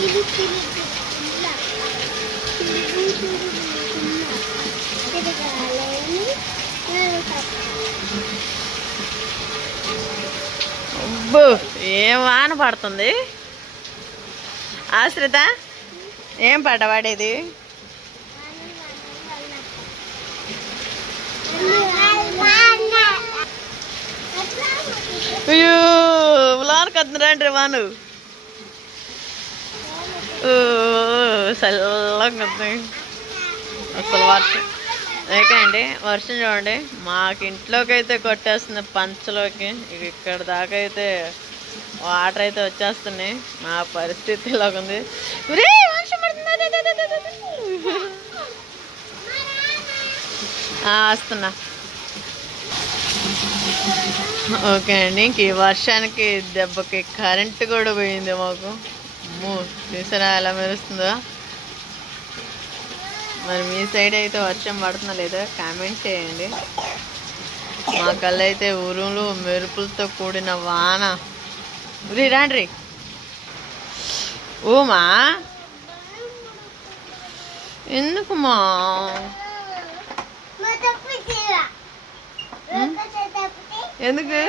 అబ్బో ఏం వాన పడుతుంది. ఆశ్రిత ఏం పాట పాడేది? అయ్యో ఉలాన్ కద్దురండ్రి వాను చల్లగా అసలు వర్షం ఏకండి. వర్షం చూడండి మాకు ఇంట్లోకి అయితే కొట్టేస్తుంది, పంచలోకి. ఇక్కడ దాకా అయితే వాటర్ అయితే వచ్చేస్తున్నాయి. మా పరిస్థితి ఇలాగ ఉంది. వస్తున్నా. ఓకే అండి, ఇంక ఈ వర్షానికి దెబ్బకి కరెంటు కూడా పోయింది మాకు. చూసారా ఎలా మెరుస్తుందో? మరి మీ సైడ్ అయితే వర్షం పడుతుందా లేదా కామెంట్ చేయండి. మా కళ్ళు అయితే ఉరుములు మెరుపులతో కూడిన వాన. ఉరి రాండ్రి. ఓమా ఎందుకుమా? ఎందుకు?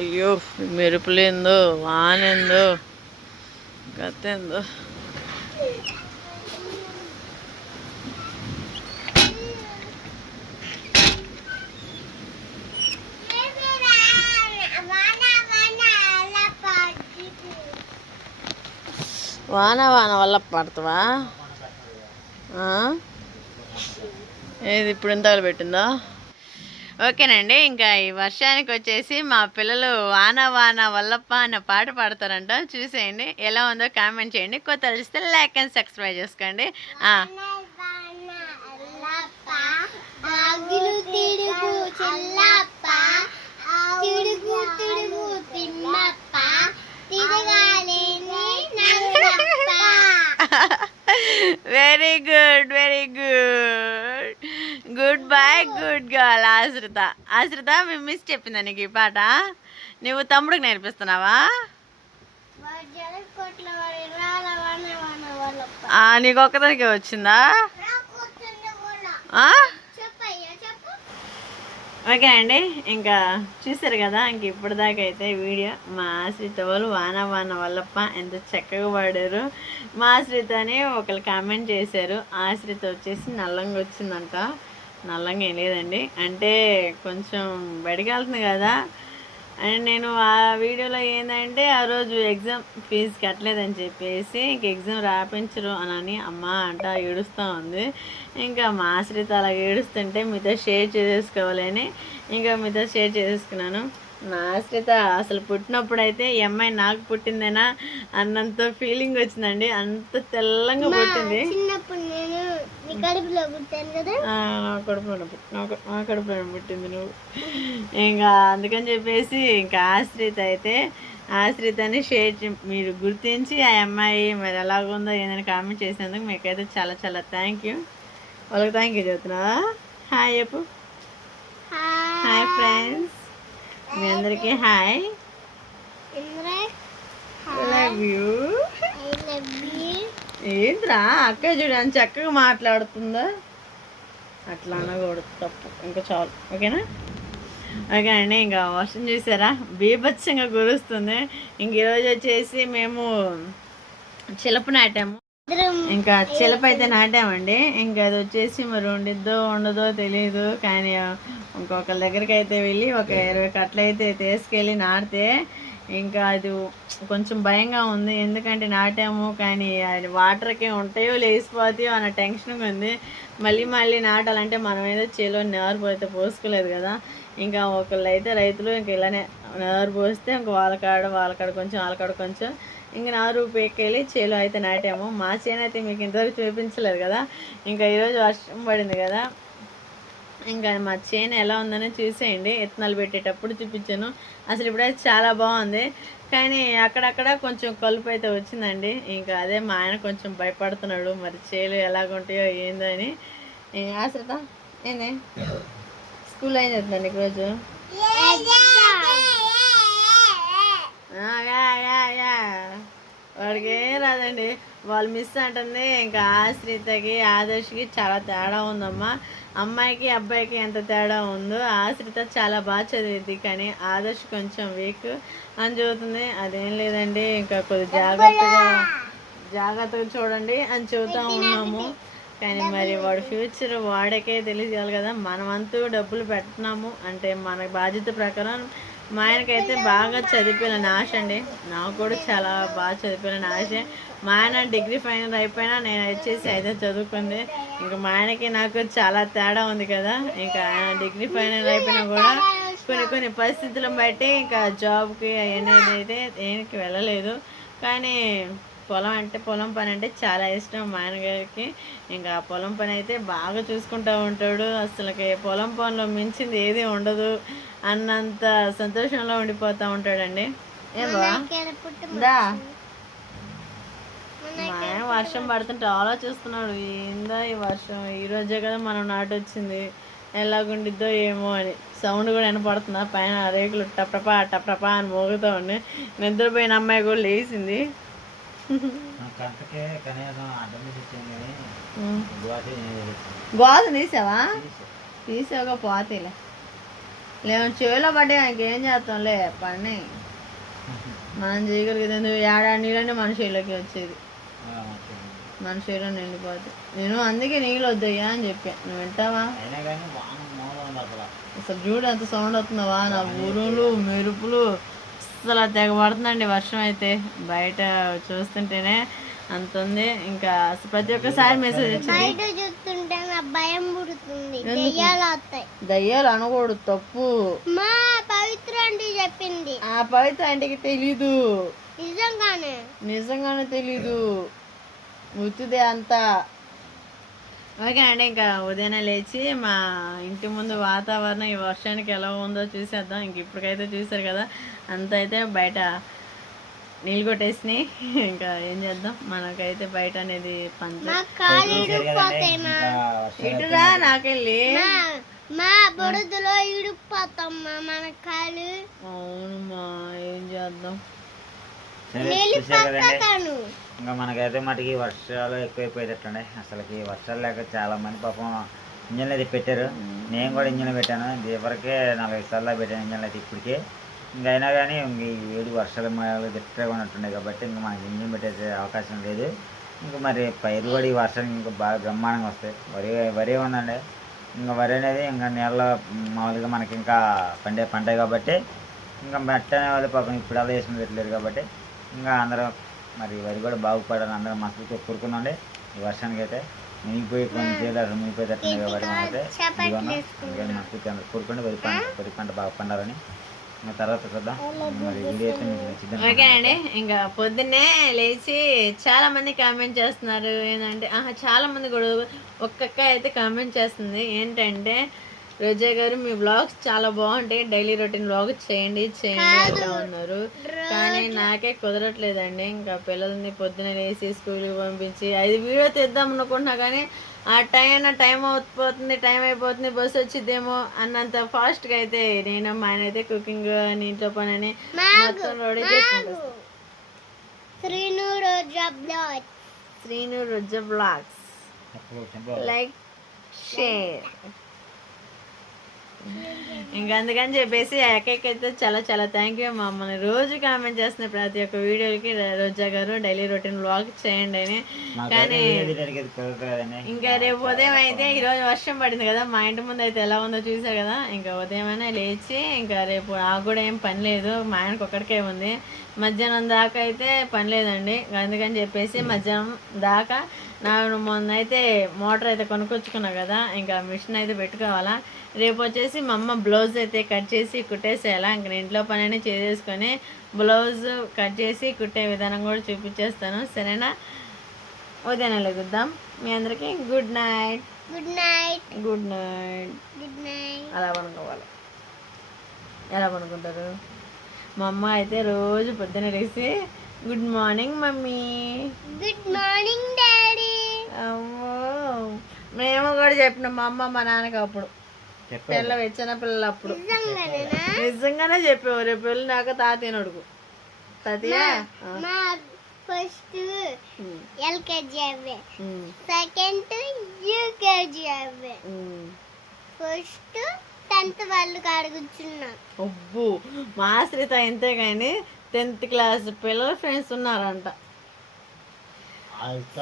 అయ్యో మెరుపులేందో వానేందో గతేందో. వాన వాన వల్ల పడతావా? ఏది ఇప్పుడు ఇంతలో పెట్టిందా? ఓకేనండి, ఇంకా ఈ వర్షానికి వచ్చేసి మా పిల్లలు వాన వాన వల్లప్ప అన్న పాట పాడతారంట. చూసేయండి, ఎలా ఉందో కామెంట్ చేయండి. కొత్త తెలిస్తే లైక్ అండ్ సబ్స్క్రైబ్ చేసుకోండి. Very good, very good. Good bye, good girl. ఆశ్రిత మీ మిస్ చెప్పిందా నీకు ఈ పాట? నువ్వు తమ్ముడికి నేర్పిస్తున్నావా? నీకు ఒక్కదానికే వచ్చిందా? ఓకే అండి, ఇంకా చూసారు కదా. ఇంక ఇప్పటిదాకా అయితే వీడియో మా ఆశ్రిత వాళ్ళు వాన వాన వల్లప్ప ఎంత చక్కగా పాడారు. మా ఆశ్రిత అని ఒకరు కామెంట్ చేశారు. ఆశ్రిత వచ్చేసి నల్లంగా వచ్చిందంట. నల్లంగా ఏం లేదండి, అంటే కొంచెం బడికెళ్తుంది కదా. అండ్ నేను ఆ వీడియోలో ఏంటంటే ఆ రోజు ఎగ్జామ్ ఫీజు కట్టలేదని చెప్పేసి ఇంక ఎగ్జామ్ రాపించరు అని అమ్మ అంట ఏడుస్తూ ఉంది. ఇంకా మా ఆశ్రిత అలా ఏడుస్తుంటే మీతో షేర్ చేసేసుకోవాలని ఇంకా మీతో షేర్ చేసేసుకున్నాను. నా ఆశ్రిత అసలు పుట్టినప్పుడు అయితే ఈ అమ్మాయి నాకు పుట్టిందేనా అన్నంత ఫీలింగ్ వచ్చిందండి. అంత తెల్లంగా పుట్టింది. నా కడుపులో పుట్టింది నువ్వు. ఇంకా అందుకని చెప్పేసి ఇంకా ఆశ్రితని మీరు గుర్తించి ఆ అమ్మాయి మరి ఎలాగుందో ఏదైనా కామెంట్ చేసినందుకు మీకైతే చాలా చాలా థ్యాంక్ యూ. వాళ్ళకి థ్యాంక్ యూ చెప్తున్నా. హాయ్ చెప్పు. హాయ్ ఫ్రెండ్స్, మీ అందరికీ హాయ్. Love you. ఏంద్రా అక్క చూడని చక్కగా మాట్లాడుతుందా? అట్లా అనకూడదు, తప్పు. ఇంకా చాలు, ఓకేనా? ఓకే అండి, ఇంకా వర్షం చూసారా బీభత్సంగా కురుస్తుంది. ఇంక ఈరోజు వచ్చేసి మేము చిలప నాటాము. ఇంకా చిలప అయితే నాటామండి. ఇంకా అది వచ్చేసి మరి ఉండిద్దో ఉండదో తెలియదు. కానీ ఇంకొకరి దగ్గరికి అయితే వెళ్ళి ఒక 20 కట్టలు అయితే తీసుకెళ్ళి నాటితే ఇంకా అది కొంచెం భయంగా ఉంది. ఎందుకంటే నాటాము కానీ అది వాటర్కి ఉంటాయో లేచిపోతాయో అన్న టెన్షన్గా ఉంది. మళ్ళీ నాటాలంటే మనం ఏదో చేలో నేరు పోసుకోలేదు కదా. ఇంకా ఒకళ్ళు అయితే రైతులు ఇంకా ఇలానే నేరు పోస్తే ఇంక వాళ్ళకాడ కొంచెం ఇంక నారు పేకెళ్ళి చేలో అయితే నాటాము. మా చేను అయితే మీకు ఇంతవరకు చూపించలేదు కదా. ఇంకా ఈరోజు వర్షం పడింది కదా. ఇంకా మా చేను ఎలా ఉందని చూసేయండి. విత్తనాలు పెట్టేటప్పుడు చూపించాను. అసలు ఇప్పుడైతే చాలా బాగుంది. కానీ అక్కడక్కడ కొంచెం కలుపు అయితే వచ్చిందండి. ఇంకా అదే మా ఆయన కొంచెం భయపడుతున్నాడు, మరి చేలు ఎలాగుంటాయో ఏందో అని. ఆశ్రిత ఏంది స్కూల్లో ఏం చదువుతుంది ఈరోజు? వాడికి ఏం రాదండి. వాళ్ళు మిస్ అంటుంది. ఇంకా ఆశ్రితకి ఆదర్శకి చాలా తేడా ఉందమ్మా. అమ్మాయికి అబ్బాయికి ఎంత తేడా ఉందో. ఆశ్రిత చాలా బాగా చదివిద్ది, కానీ ఆదర్శ్ కొంచెం వీక్ అని చెబుతుంది. అదేం లేదండి, ఇంకా కొద్దిగా జాగ్రత్తగా చూడండి అని చెబుతా ఉన్నాము. కానీ మరి వాడి ఫ్యూచర్ వాడికే తెలియాలి కదా. మనమంతూ డబ్బులు పెట్టినాము అంటే మన బాధ్యత ప్రకారం. మా ఆయనకైతే బాగా చదివిపోయిన ఆశ అండి. నాకు కూడా చాలా బాగా చదివిపోయిన ఆశ. మా ఆయన డిగ్రీ ఫైనల్ అయిపోయినా నేను వచ్చేసి అయితే చదువుకుంది. ఇంకా మా ఆయనకి నాకు చాలా తేడా ఉంది కదా. ఇంకా ఆయన డిగ్రీ ఫైనల్ అయిపోయినా కూడా కొన్ని పరిస్థితులను బట్టి ఇంకా జాబ్కి అనేది అయితే దేనికి వెళ్ళలేదు. కానీ పొలం పని అంటే చాలా ఇష్టం మా ఆయనగారికి. ఇంకా పొలం పని అయితే బాగా చూసుకుంటూ ఉంటాడు. అసలుకి పొలం పనిలో మించింది ఏది ఉండదు అన్నంత సంతోషంలో ఉండిపోతూ ఉంటాడండి. ఏం బా మా ఆయన వర్షం పడుతుంటే ఆలోచిస్తున్నాడు, ఏందో ఈ వర్షం, ఈరోజే కదా మనం నాటు వచ్చింది, ఎలాగుండిద్దో ఏమో అని. సౌండ్ కూడా వినపడుతుందా పైన రేకులు టప్రపా అని మోగుతూ ఉండి. నిద్రపోయిన అమ్మాయి కూడా లేచింది. గోధ తీసావుగా పోతేలే. లేవు చెవిలో పడ్డా ఇంకేం చేస్తాంలే, పడిని మనం చేయగలిగేది. ఏడాది నీళ్ళని మన చేలోకి వచ్చేది, మన చేలో నిండిపోతుంది. నేను అందుకే నీళ్ళు వద్దయ్యా అని చెప్పా. నువ్వు వింటావా? అసలు చూడు ఎంత సౌండ్ అవుతుందవా, నా ఊరులు మెరుపులు అసలు తెగ పడుతుందండి వర్షం అయితే. బయట చూస్తుంటేనే అంత ఉంది. ఇంకా ప్రతి ఒక్కసారి మెసేజ్ వచ్చింది, దయ్యాలు అనకూడదు, తప్పు. పవిత్ర అంటే చెప్పింది. ఆ పవిత్ర ఆంటీకి తెలీదు, నిజంగానే తెలీదు, ఉత్తుదే అంతా. ఓకే అండి, ఇంకా ఉదయాన్నే లేచి మా ఇంటి ముందు వాతావరణం ఈ వర్షానికి ఎలా ఉందో చూసేద్దాం. ఇంక ఇప్పటికైతే చూసారు కదా, అంత అయితే బయట నీళ్ళు కొట్టేసినాయి. ఇంకా ఏం చేద్దాం, మనకైతే బయట అనేది ఇటురా నాకెళ్ళి మా బురదలో ఇడిపోతామ్మా మన కాలు. అవునమ్మా, ఏం చేద్దాం. ఇంకా మనకైతే మటుకి వర్షాలు ఎక్కువైపోయేటట్టుండే. అసలుకి వర్షాలు లేక చాలా మంది పాపం ఇంజన్లు అయితే పెట్టారు. నేను కూడా ఇంజన్లు పెట్టాను, ఇదివరకే 4 సార్లు పెట్టాను ఇంజన్లు అయితే ఇప్పటికే. ఇంకా అయినా కానీ ఈ 7 వర్షాలు దిట్టగా ఉన్నట్టుండే కాబట్టి ఇంకా మనకి ఇంజన్ పెట్టే అవకాశం లేదు. ఇంకా మరి పైరు కూడా ఈ వర్షానికి ఇంకా బాగా బ్రహ్మాండంగా వస్తాయి. వరి ఉందండి. ఇంకా వరి అనేది ఇంకా నెలలో మామూలుగా మనకి ఇంకా పంట కాబట్టి ఇంకా మెట్ట అనే వాళ్ళు పాపం ఇప్పుడు అలా వేసుకుని పెట్టలేరు కాబట్టి ఇంకా అందరూ మరి వరి కూడా బాగుపడాలని అందరూ మస్తుతో కోరుకుందండి. ఈ వర్షానికి అయితే మునిగిపోయి కొన్ని చేయాలి మునిగిపోయేటట్టుంది కాబట్టి మనమైతే మస్తు అందరూ కోరుకోండి వరి పంట బాగా పండాలని. ఇంకా తర్వాత చూద్దాం మరి వీడియో అయితే మీకు నచ్చింది. ఓకే అండి, ఇంకా పొద్దున్నే లేచి చాలా మంది కామెంట్ చేస్తున్నారు. ఏంటంటే చాలా మంది కూడా ఒక్కొక్క అయితే కామెంట్ చేస్తుంది. ఏంటంటే రోజా గారు మీ బ్లాగ్స్ చాలా బాగుంటాయి, డైలీ రొటీన్ బ్లాగ్ చేయండి అంటూ ఉన్నారు. కానీ నాకే కుదరట్లేదండి. ఇంకా పిల్లల్ని పొద్దున లేచి స్కూల్కి పంపించి 5 వీడియో తీద్దాం అనుకుంటున్నా, కానీ ఆ టైం అయిపోతుంది, బస్సు వచ్చిద్దేమో అన్నంత ఫాస్ట్గా అయితే నేను మా ఆయన అయితే కుకింగ్ ఇంట్లో పని అని మొత్తం రెడీ చేసుకుంటాను. శ్రీను రోజా బ్లాగ్స్ లైక్ షేర్. ఇంకా అందుకని చెప్పేసి అక్కకైతే చాలా చాలా థ్యాంక్ యూ. మమ్మల్ని రోజు కామెంట్ చేస్తున్న ప్రతి ఒక్క వీడియోకి రోజా గారు డైలీ రొటీన్ వ్లాగ్ చేయండి అని. కానీ ఇంకా రేపు ఉదయం అయితే ఈరోజు వర్షం పడింది కదా, మా ఇంటి ముందు అయితే ఎలా ఉందో చూసారు కదా. ఇంకా ఉదయమైనా లేచి ఇంకా రేపు నాకు కూడా ఏం పని లేదు, మా ఆయనకు ఒక్కడికే ఉంది. మధ్యాహ్నం దాకా అయితే పని లేదండి. అందుకని చెప్పేసి మధ్యాహ్నం దాకా మొన్న అయితే మోటార్ అయితే కొనుక్కొచ్చుకున్నా కదా, ఇంకా మిషన్ అయితే పెట్టుకోవాలా. రేపు వచ్చేసి మా అమ్మ బ్లౌజ్ అయితే కట్ చేసి కుట్టేసేయాలా. ఇంక నేను ఇంట్లో పని అని చేసేసుకొని బ్లౌజ్ కట్ చేసి కుట్టే విధానం కూడా చూపించేస్తాను, సరేనా? ఉదయాన్నే లెగుద్దాం. మీ అందరికీ గుడ్ నైట్. అలా పనుకోవాలి. ఎలా పనుకుంటారు? మా అమ్మ అయితే రోజు పొద్దున లేసి good morning mummy, good morning daddy. అమ్మో, మేము కూడా చెప్పినాం మా అమ్మ మా నాన్నకి అప్పుడు. చెప్పు పిల్ల చిన్న పిల్లలు అప్పుడు నిజంగానేనా? నిజంగానే చెప్పావు. రేపు వెళ్ళినాక తాతయ్యని అడుగు. తాతయ్య మా ఫస్ట్ ఎల్కేజీ అవే, సెకండ్ యూకేజీ అవే, ఫస్ట్ 10th వాళ్ళు అడుగుతున్నా. అబ్బో మా ఆశ్రిత ఇంతే కానీ 10th క్లాస్ పిల్లల ఫ్రెండ్స్ ఉన్నారంట.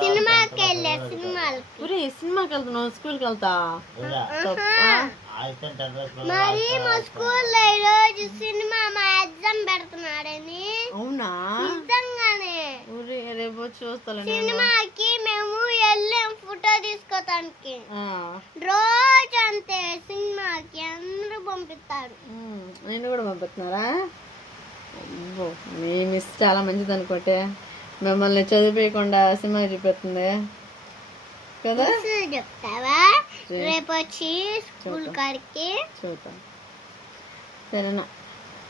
సినిమాకి వెళ్ళే సినిమాలకి ఊరి సినిమాకి వెళ్తున్నావు, స్కూల్కి వెళ్తా మరి మా స్కూల్లో ఈరోజు సినిమా మా ఎగ్జామ్ పెడుతున్నాడని. అవునా? నిజంగానే ఊరి రేపు చూస్తా. సినిమాకి మేము వెళ్ళాం ఫోటో తీసుకోవటానికి. రోజు అంతే సినిమాకి అందరూ పంపిస్తారు. నేను కూడా పంపిస్తున్నారా? అబ్బో మీ మిస్ చాలా మంచిది అనుకోటే, మిమ్మల్ని చదివేయకుండా సినిమా చూపిస్తుంది కదా. చెప్తావా రేపు వచ్చి స్కూల్ కాడికి? చూద్దాం. సరేనా?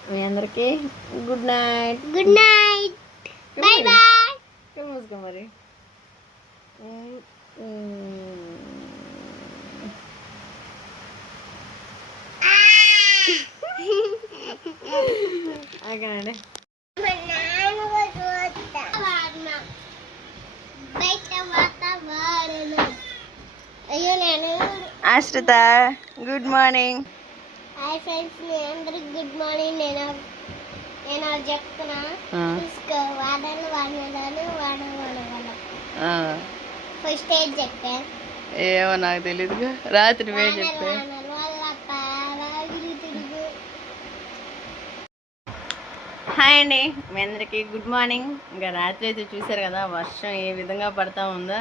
మీ అందరికి good night. Good night, bye bye. మూసుకో మరి. ఓకేనండి. Ashrita good morning. Hi friends, మీ అందరికి గుడ్ మార్నింగ్. నేను చెప్తున్నా తీసుకో. వాడలు ఫస్ట్ ఏజ్ చెప్పా. ఏమో నాకు తెలీదు, రాత్రి వే చెప్పే. హాయ్ అండి, మీ అందరికీ గుడ్ మార్నింగ్. ఇంకా రాత్రి అయితే చూసారు కదా వర్షం ఏ విధంగా పడతా ఉందో.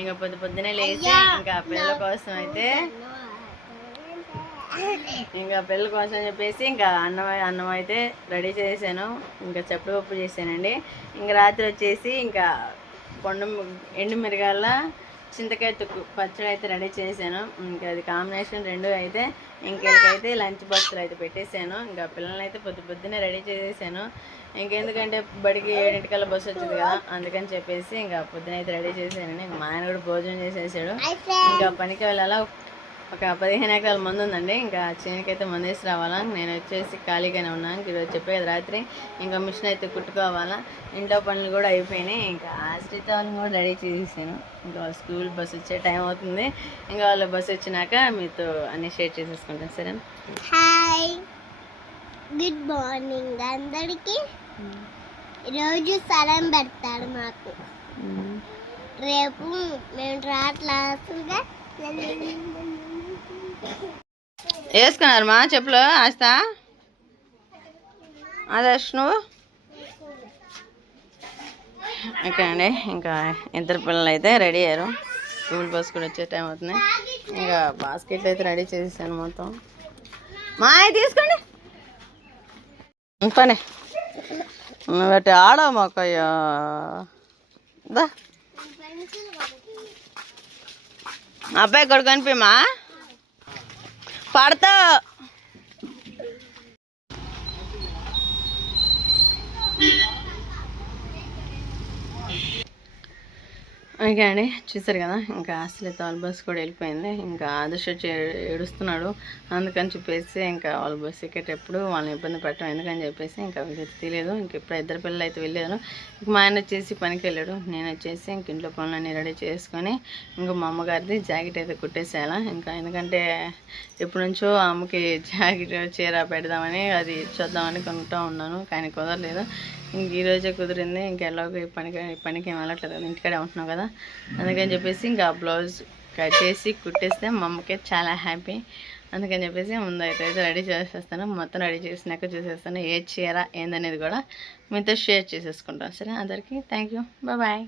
ఇంకా పొద్దునే లేచి ఇంకా పిల్లల కోసం అయితే చెప్పేసి ఇంకా అన్నం అయితే రెడీ చేశాను. ఇంకా చెప్పుపప్పు చేశానండి. ఇంకా రాత్రి వచ్చేసి ఇంకా ఎండు మిరగాల చింతకాయ తొక్కు పచ్చడి అయితే రెడీ చేశాను. ఇంకా అది కాంబినేషన్ రెండు అయితే ఇంకెళ్ళకైతే లంచ్ బాక్స్లో అయితే పెట్టేశాను. ఇంకా పిల్లల్ని అయితే పొద్దున్నే రెడీ చేసేసాను. ఇంకెందుకంటే బడికి 7 బస్సు వచ్చింది కదా, అందుకని చెప్పేసి ఇంకా పొద్దునైతే రెడీ చేశానండి. ఇంకా మా ఆయన కూడా భోజనం చేసేసాడు. ఇంకా పనికి వెళ్ళాలా, ఒక 15 ఎకరాల మందు ఉందండి. ఇంకా చేనుకైతే మందు వేసి రావాలా. నేను వచ్చేసి ఖాళీగానే ఉన్నాను. ఈరోజు చెప్పేది రాత్రి ఇంకా మిషన్ అయితే కుట్టుకోవాలా. ఇంట్లో పనులు కూడా అయిపోయినాయి. ఇంకా ఆశ్రిత వాళ్ళని కూడా రెడీ చేసేసాను. ఇంకా వాళ్ళ స్కూల్ బస్సు వచ్చే టైం అవుతుంది. ఇంకా వాళ్ళ బస్సు వచ్చినాక మీతో అన్ని షేర్ చేసేసుకుంటాను. సరే? హాయ్, గుడ్ మార్నింగ్ అందరికి. ఈరోజు సలం పెడతాడు మాకు. రేపు మేము రాట్లా వేసుకున్నారు మా చెప్పులు ఆస్తా అదే నువ్వు. ఓకే అండి, ఇంకా ఇద్దరు పిల్లలు అయితే రెడీ అయ్యారు. స్కూల్ బస్ కూడా వచ్చే టైం అవుతుంది. ఇంకా బాస్కెట్లు అయితే రెడీ చేసేసాను మొత్తం. మా తీసుకోండి పని బట్టి ఆడవు మాకయ్యా. అబ్బాయి కొడుకు అనిపిమా పడతావు. ఓకే అండి, చూసారు కదా ఇంకా అసలు వాళ్ళ బస్సు కూడా వెళ్ళిపోయింది. ఇంకా ఆదర్శ ఏడుస్తున్నాడు. అందుకని చెప్పేసి ఇంకా వాళ్ళ బస్సు ఎక్కేటప్పుడు వాళ్ళని ఇబ్బంది పెట్టడం ఎందుకని చెప్పేసి ఇంకా వీళ్ళైతే తెలియదు. ఇంక ఇప్పుడు ఇద్దరు పిల్లలు అయితే వెళ్ళారు. ఇంక మా ఆయన వచ్చేసి పనికి వెళ్ళాడు. నేను వచ్చేసి ఇంక ఇంట్లో పనులన్నీ రెడీ చేసుకొని ఇంకా మా అమ్మగారిది జాకెట్ అయితే కుట్టేసేయాలా. ఇంకా ఎందుకంటే ఎప్పటి నుంచో అమ్మకి జాకెట్ చీర పెడదామని అది చూద్దామని కొనుక్కుంటూ ఉన్నాను, కానీ కుదరలేదు. ఇంక ఈరోజే కుదిరింది. ఇంకెలాగో పనికి ఏం వెళ్ళట్లేదు కదా, ఇంటికాడే ఉంటున్నాం కదా, అందుకని చెప్పేసి ఇంకా బ్లౌజ్ కట్ చేసి కుట్టేస్తే మా అమ్మకి చాలా హ్యాపీ. అందుకని చెప్పేసి ముందు అయితే రెడీ చేసేస్తాను. మొత్తం రెడీ చేసినాక చూసేస్తాను ఏ చీర ఏందనేది కూడా మీతో షేర్ చేసేసుకుంటాను. సరే, అందరికీ థ్యాంక్ యూ, బాయ్.